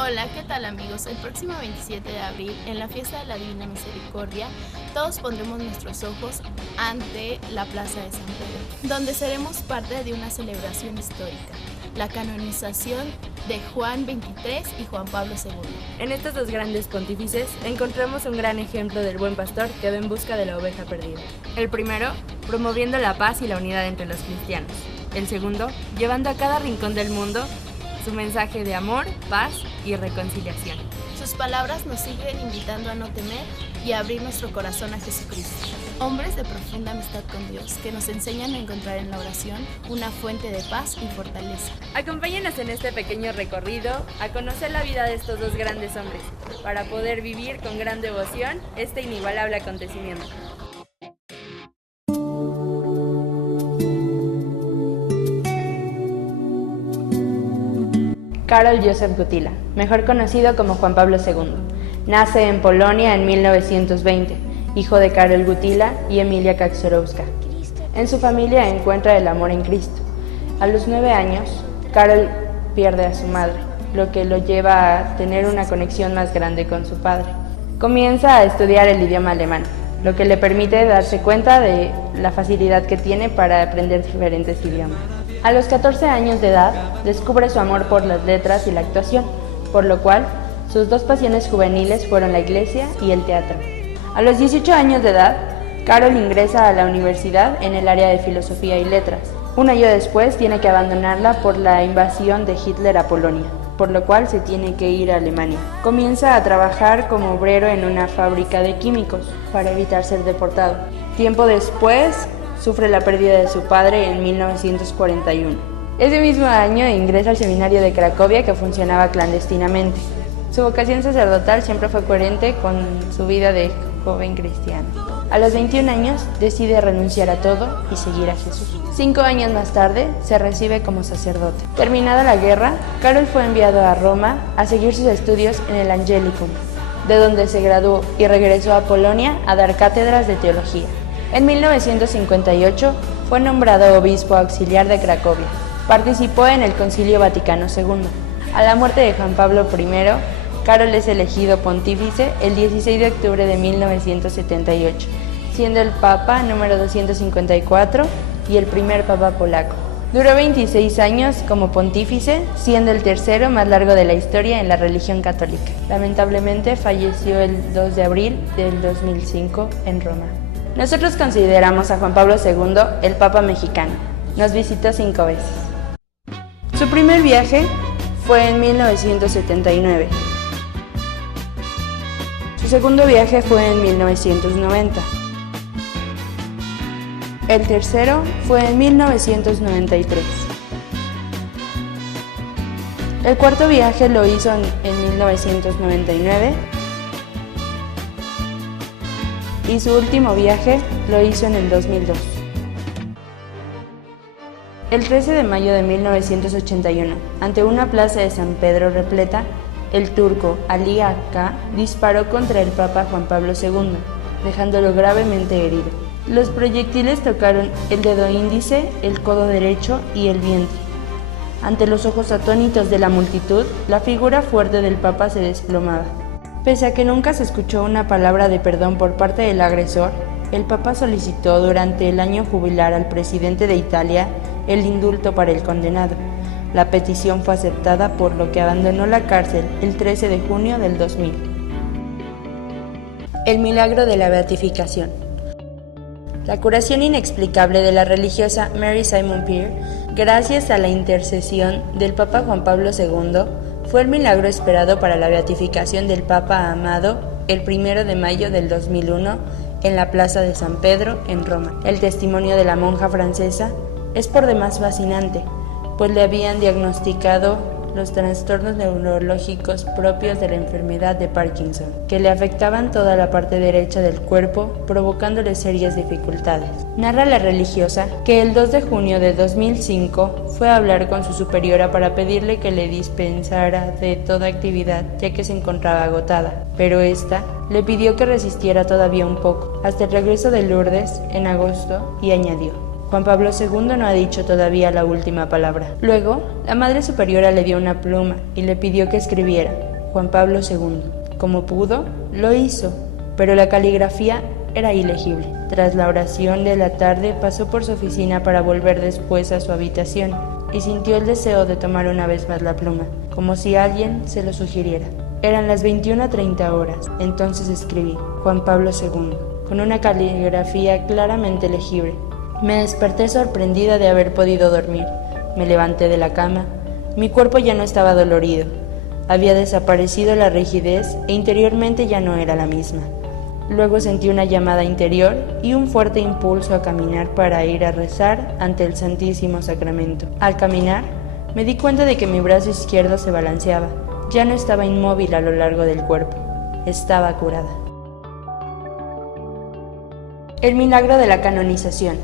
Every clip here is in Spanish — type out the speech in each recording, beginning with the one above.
Hola, ¿qué tal amigos? El próximo 27 de abril, en la fiesta de la Divina Misericordia, todos pondremos nuestros ojos ante la Plaza de San Pedro, donde seremos parte de una celebración histórica, la canonización de Juan XXIII y Juan Pablo II. En estos dos grandes pontífices encontramos un gran ejemplo del buen pastor que va en busca de la oveja perdida. El primero, promoviendo la paz y la unidad entre los cristianos. El segundo, llevando a cada rincón del mundo su mensaje de amor, paz y reconciliación. Sus palabras nos siguen invitando a no temer y a abrir nuestro corazón a Jesucristo. Hombres de profunda amistad con Dios que nos enseñan a encontrar en la oración una fuente de paz y fortaleza. Acompáñenos en este pequeño recorrido a conocer la vida de estos dos grandes hombres para poder vivir con gran devoción este inigualable acontecimiento. Karol Józef Wojtyła, mejor conocido como Juan Pablo II, nace en Polonia en 1920, hijo de Karol Wojtyła y Emilia Kaczorowska. En su familia encuentra el amor en Cristo. A los 9 años, Karol pierde a su madre, lo que lo lleva a tener una conexión más grande con su padre. Comienza a estudiar el idioma alemán, lo que le permite darse cuenta de la facilidad que tiene para aprender diferentes idiomas. A los 14 años de edad, descubre su amor por las letras y la actuación, por lo cual sus dos pasiones juveniles fueron la iglesia y el teatro. A los 18 años de edad, Karol ingresa a la universidad en el área de filosofía y letras. Un año después tiene que abandonarla por la invasión de Hitler a Polonia, por lo cual se tiene que ir a Alemania. Comienza a trabajar como obrero en una fábrica de químicos para evitar ser deportado. Tiempo después, sufre la pérdida de su padre en 1941. Ese mismo año ingresa al seminario de Cracovia, que funcionaba clandestinamente. Su vocación sacerdotal siempre fue coherente con su vida de joven cristiano. A los 21 años decide renunciar a todo y seguir a Jesús. 5 años más tarde se recibe como sacerdote. Terminada la guerra, Karol fue enviado a Roma a seguir sus estudios en el Angelicum, de donde se graduó y regresó a Polonia a dar cátedras de teología. En 1958 fue nombrado obispo auxiliar de Cracovia. Participó en el Concilio Vaticano II. A la muerte de Juan Pablo I, Karol es elegido pontífice el 16 de octubre de 1978, siendo el Papa número 254 y el primer Papa polaco. Duró 26 años como pontífice, siendo el tercero más largo de la historia en la religión católica. Lamentablemente falleció el 2 de abril del 2005 en Roma. Nosotros consideramos a Juan Pablo II el Papa mexicano. Nos visitó 5 veces. Su primer viaje fue en 1979. Su segundo viaje fue en 1990. El tercero fue en 1993. El cuarto viaje lo hizo en 1999. Y su último viaje lo hizo en el 2002. El 13 de mayo de 1981, ante una plaza de San Pedro repleta, el turco Ali Akka disparó contra el Papa Juan Pablo II, dejándolo gravemente herido. Los proyectiles tocaron el dedo índice, el codo derecho y el vientre. Ante los ojos atónitos de la multitud, la figura fuerte del Papa se desplomaba. Pese a que nunca se escuchó una palabra de perdón por parte del agresor, el Papa solicitó durante el año jubilar al presidente de Italia el indulto para el condenado. La petición fue aceptada, por lo que abandonó la cárcel el 13 de junio del 2000. El milagro de la beatificación. La curación inexplicable de la religiosa Mary Simon Peer, gracias a la intercesión del Papa Juan Pablo II, fue el milagro esperado para la beatificación del Papa Amado el 1 de mayo del 2001 en la Plaza de San Pedro, en Roma. El testimonio de la monja francesa es por demás fascinante, pues le habían diagnosticado los trastornos neurológicos propios de la enfermedad de Parkinson, que le afectaban toda la parte derecha del cuerpo, provocándole serias dificultades. Narra la religiosa que el 2 de junio de 2005 fue a hablar con su superiora para pedirle que le dispensara de toda actividad, ya que se encontraba agotada, pero esta le pidió que resistiera todavía un poco, hasta el regreso de Lourdes en agosto, y añadió: Juan Pablo II no ha dicho todavía la última palabra. Luego, la Madre Superiora le dio una pluma y le pidió que escribiera. Juan Pablo II. Como pudo, lo hizo, pero la caligrafía era ilegible. Tras la oración de la tarde pasó por su oficina para volver después a su habitación y sintió el deseo de tomar una vez más la pluma, como si alguien se lo sugiriera. Eran las 21:30 horas, entonces escribí Juan Pablo II, con una caligrafía claramente legible. Me desperté sorprendida de haber podido dormir. Me levanté de la cama. Mi cuerpo ya no estaba dolorido. Había desaparecido la rigidez e interiormente ya no era la misma. Luego sentí una llamada interior y un fuerte impulso a caminar para ir a rezar ante el Santísimo Sacramento. Al caminar, me di cuenta de que mi brazo izquierdo se balanceaba. Ya no estaba inmóvil a lo largo del cuerpo. Estaba curada. El milagro de la canonización.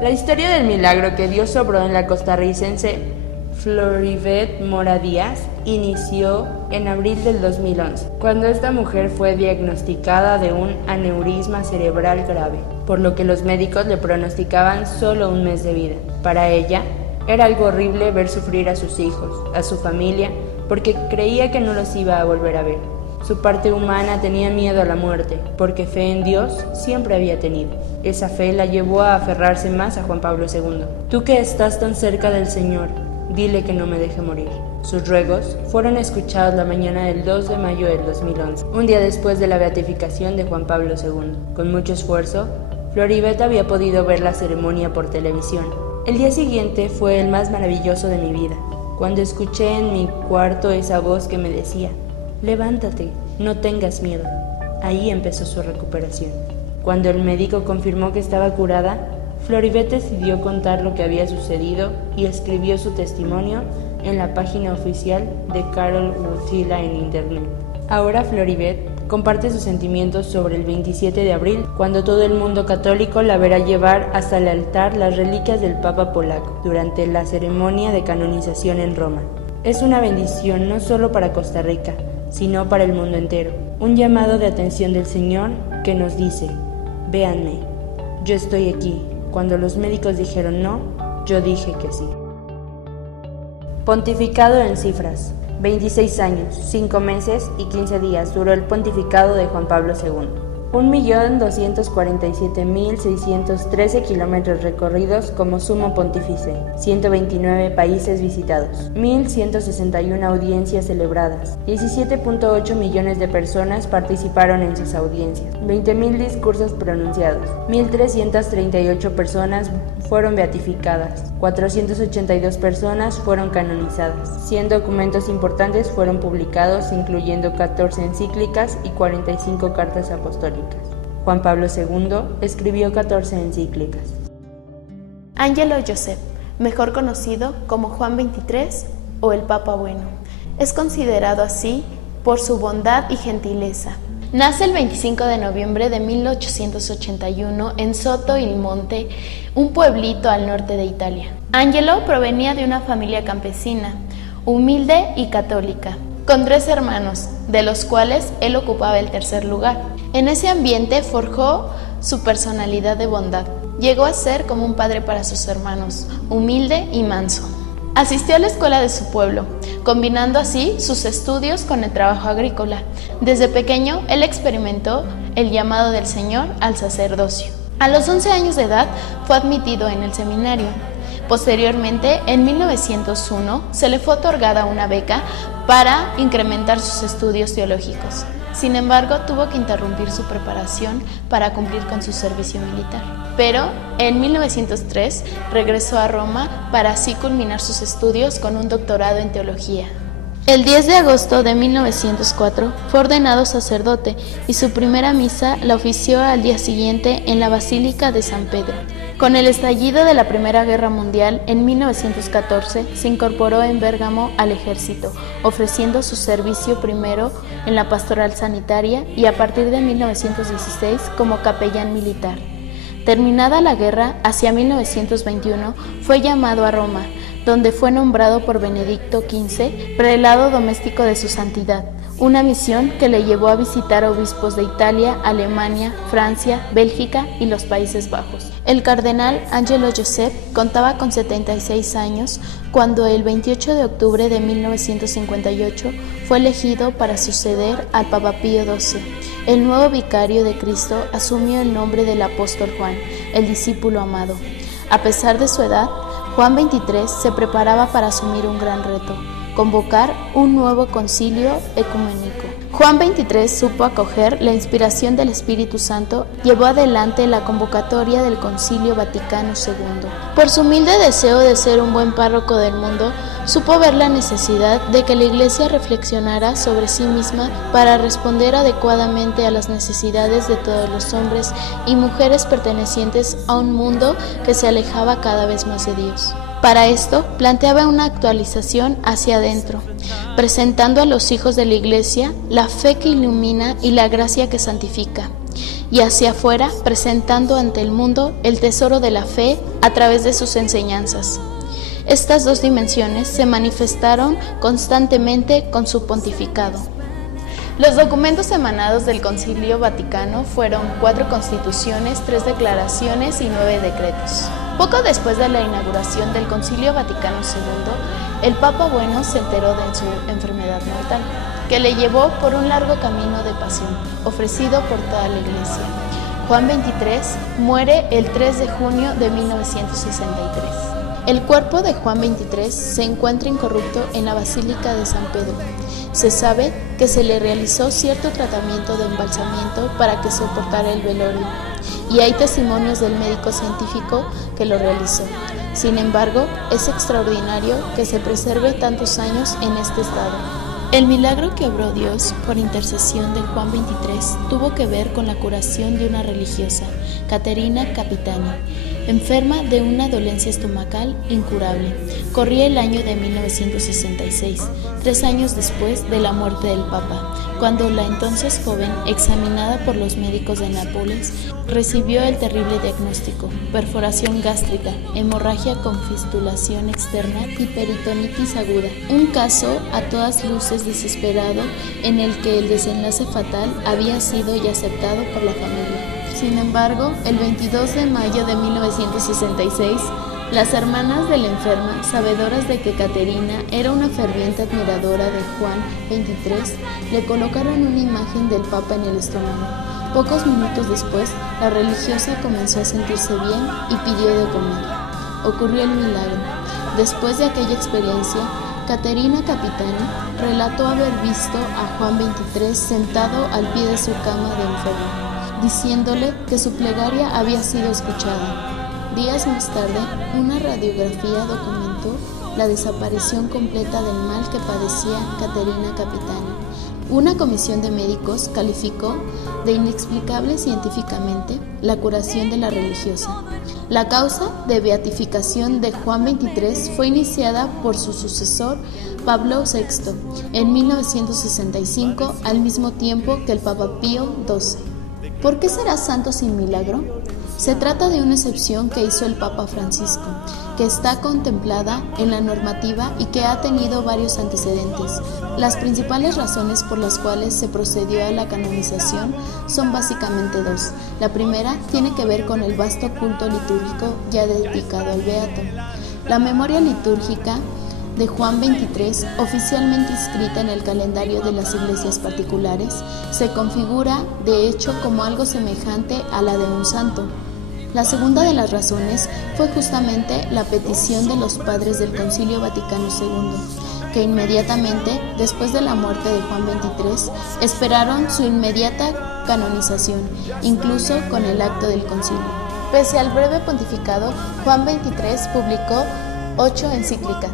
La historia del milagro que Dios obró en la costarricense Floribet Mora Díaz inició en abril del 2011, cuando esta mujer fue diagnosticada de un aneurisma cerebral grave, por lo que los médicos le pronosticaban solo un mes de vida. Para ella, era algo horrible ver sufrir a sus hijos, a su familia, porque creía que no los iba a volver a ver. Su parte humana tenía miedo a la muerte, porque fe en Dios siempre había tenido. Esa fe la llevó a aferrarse más a Juan Pablo II. Tú que estás tan cerca del Señor, dile que no me deje morir. Sus ruegos fueron escuchados la mañana del 2 de mayo del 2011, un día después de la beatificación de Juan Pablo II. Con mucho esfuerzo, Floribet había podido ver la ceremonia por televisión. El día siguiente fue el más maravilloso de mi vida, cuando escuché en mi cuarto esa voz que me decía: levántate, no tengas miedo. Ahí empezó su recuperación. Cuando el médico confirmó que estaba curada, Floribet decidió contar lo que había sucedido y escribió su testimonio en la página oficial de Karol Wojtyła en internet. Ahora Floribet comparte sus sentimientos sobre el 27 de abril, cuando todo el mundo católico la verá llevar hasta el altar las reliquias del Papa polaco durante la ceremonia de canonización en Roma. Es una bendición no solo para Costa Rica, sino para el mundo entero. Un llamado de atención del Señor que nos dice: véanme, yo estoy aquí. Cuando los médicos dijeron no, yo dije que sí. Pontificado en cifras. 26 años, 5 meses y 15 días duró el pontificado de Juan Pablo II. 1.247.613 kilómetros recorridos como sumo pontífice, 129 países visitados, 1.161 audiencias celebradas, 17.8 millones de personas participaron en sus audiencias, 20.000 discursos pronunciados, 1.338 personas fueron beatificadas, 482 personas fueron canonizadas, 100 documentos importantes fueron publicados, incluyendo 14 encíclicas y 45 cartas apostólicas. Juan Pablo II escribió 14 encíclicas. Angelo Josep, mejor conocido como Juan XXIII o el Papa Bueno, es considerado así por su bondad y gentileza. Nace el 25 de noviembre de 1881 en Soto il Monte, un pueblito al norte de Italia. Angelo provenía de una familia campesina, humilde y católica, con 3 hermanos, de los cuales él ocupaba el tercer lugar. En ese ambiente forjó su personalidad de bondad. Llegó a ser como un padre para sus hermanos, humilde y manso. Asistió a la escuela de su pueblo, combinando así sus estudios con el trabajo agrícola. Desde pequeño, él experimentó el llamado del Señor al sacerdocio. A los 11 años de edad fue admitido en el seminario. Posteriormente, en 1901, se le fue otorgada una beca para incrementar sus estudios teológicos. Sin embargo, tuvo que interrumpir su preparación para cumplir con su servicio militar. Pero en 1903 regresó a Roma para así culminar sus estudios con un doctorado en teología. El 10 de agosto de 1904 fue ordenado sacerdote y su primera misa la ofició al día siguiente en la Basílica de San Pedro. Con el estallido de la Primera Guerra Mundial, en 1914 se incorporó en Bérgamo al ejército, ofreciendo su servicio primero en la pastoral sanitaria y a partir de 1916 como capellán militar. Terminada la guerra, hacia 1921 fue llamado a Roma, donde fue nombrado por Benedicto XV prelado doméstico de su santidad, una misión que le llevó a visitar obispos de Italia, Alemania, Francia, Bélgica y los Países Bajos. El cardenal Angelo Joseph contaba con 76 años cuando el 28 de octubre de 1958 fue elegido para suceder al Papa Pío XII. El nuevo vicario de Cristo asumió el nombre del apóstol Juan, el discípulo amado. A pesar de su edad, Juan XXIII se preparaba para asumir un gran reto: convocar un nuevo concilio ecuménico. Juan XXIII supo acoger la inspiración del Espíritu Santo, llevó adelante la convocatoria del Concilio Vaticano II. Por su humilde deseo de ser un buen párroco del mundo, supo ver la necesidad de que la Iglesia reflexionara sobre sí misma para responder adecuadamente a las necesidades de todos los hombres y mujeres pertenecientes a un mundo que se alejaba cada vez más de Dios. Para esto, planteaba una actualización hacia adentro, presentando a los hijos de la Iglesia la fe que ilumina y la gracia que santifica, y hacia afuera, presentando ante el mundo el tesoro de la fe a través de sus enseñanzas. Estas dos dimensiones se manifestaron constantemente con su pontificado. Los documentos emanados del Concilio Vaticano fueron 4 constituciones, 3 declaraciones y 9 decretos. Poco después de la inauguración del Concilio Vaticano II, el Papa Bueno se enteró de su enfermedad mortal, que le llevó por un largo camino de pasión, ofrecido por toda la Iglesia. Juan XXIII muere el 3 de junio de 1963. El cuerpo de Juan XXIII se encuentra incorrupto en la Basílica de San Pedro. Se sabe que se le realizó cierto tratamiento de embalsamiento para que soportara el velorio, y hay testimonios del médico científico que lo realizó. Sin embargo, es extraordinario que se preserve tantos años en este estado. El milagro que obró Dios por intercesión de Juan XXIII tuvo que ver con la curación de una religiosa, Caterina Capitani, enferma de una dolencia estomacal incurable. Corría el año de 1966, 3 años después de la muerte del Papa, cuando la entonces joven, examinada por los médicos de Nápoles, recibió el terrible diagnóstico: perforación gástrica, hemorragia con fistulación externa y peritonitis aguda. Un caso a todas luces desesperado, en el que el desenlace fatal había sido ya aceptado por la familia. Sin embargo, el 22 de mayo de 1966, las hermanas de la enferma, sabedoras de que Caterina era una ferviente admiradora de Juan XXIII, le colocaron una imagen del Papa en el estómago. Pocos minutos después, la religiosa comenzó a sentirse bien y pidió de comer. Ocurrió el milagro. Después de aquella experiencia, Caterina Capitani relató haber visto a Juan XXIII sentado al pie de su cama de enfermo, diciéndole que su plegaria había sido escuchada. Días más tarde, una radiografía documentó la desaparición completa del mal que padecía Caterina Capitani. Una comisión de médicos calificó de inexplicable científicamente la curación de la religiosa. La causa de beatificación de Juan XXIII fue iniciada por su sucesor Pablo VI en 1965, al mismo tiempo que el Papa Pío XII. ¿Por qué será santo sin milagro? Se trata de una excepción que hizo el Papa Francisco, que está contemplada en la normativa y que ha tenido varios antecedentes. Las principales razones por las cuales se procedió a la canonización son básicamente 2. La primera tiene que ver con el vasto culto litúrgico ya dedicado al beato. La memoria litúrgica de Juan XXIII, oficialmente inscrita en el calendario de las iglesias particulares, se configura de hecho como algo semejante a la de un santo. La segunda de las razones fue justamente la petición de los padres del Concilio Vaticano II, que inmediatamente después de la muerte de Juan XXIII esperaron su inmediata canonización, incluso con el acto del concilio. Pese al breve pontificado, Juan XXIII publicó 8 encíclicas.